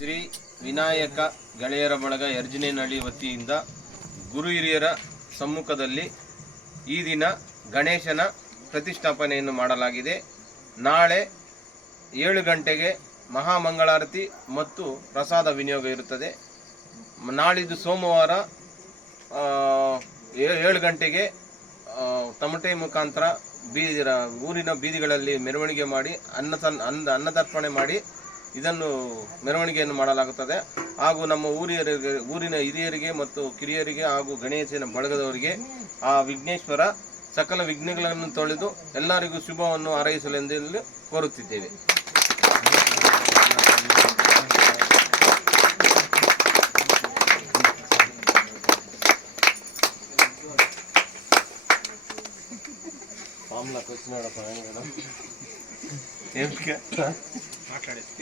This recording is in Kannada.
ಶ್ರೀ ವಿನಾಯಕ ಗೆಳೆಯರ ಬಳಗ ಯರ್ಜನೇನಹಳ್ಳಿ ವತಿಯಿಂದ ಗುರು ಹಿರಿಯರ ಸಮ್ಮುಖದಲ್ಲಿ ಈ ದಿನ ಗಣೇಶನ ಪ್ರತಿಷ್ಠಾಪನೆಯನ್ನು ಮಾಡಲಾಗಿದೆ. ನಾಳೆ ಏಳು ಗಂಟೆಗೆ ಮಹಾಮಂಗಳಾರತಿ ಮತ್ತು ಪ್ರಸಾದ ವಿನಿಯೋಗ ಇರುತ್ತದೆ. ನಾಳಿದ್ದು ಸೋಮವಾರ ಏಳು ಗಂಟೆಗೆ ತಮಟೆ ಮುಖಾಂತರ ಬೀದಿ ಊರಿನ ಬೀದಿಗಳಲ್ಲಿ ಮೆರವಣಿಗೆ ಮಾಡಿ, ಅನ್ನ ಸನ್- ಅನ್ನ ಅನ್ನತರ್ಪಣೆ ಮಾಡಿ ಇದನ್ನು ಮೆರವಣಿಗೆಯನ್ನು ಮಾಡಲಾಗುತ್ತದೆ. ಹಾಗೂ ನಮ್ಮ ಊರಿಯರಿಗೆ ಊರಿನ ಹಿರಿಯರಿಗೆ ಮತ್ತು ಕಿರಿಯರಿಗೆ ಹಾಗೂ ಗಣೇಶನ ಬಳಗದವರಿಗೆ ಆ ವಿಘ್ನೇಶ್ವರ ಸಕಲ ವಿಘ್ನಗಳನ್ನು ತೊಳೆದು ಎಲ್ಲರಿಗೂ ಶುಭವನ್ನು ಹಾರೈಸಲೆಂದು ಕೋರುತ್ತಿದ್ದೇವೆ. మాట్లాడేసి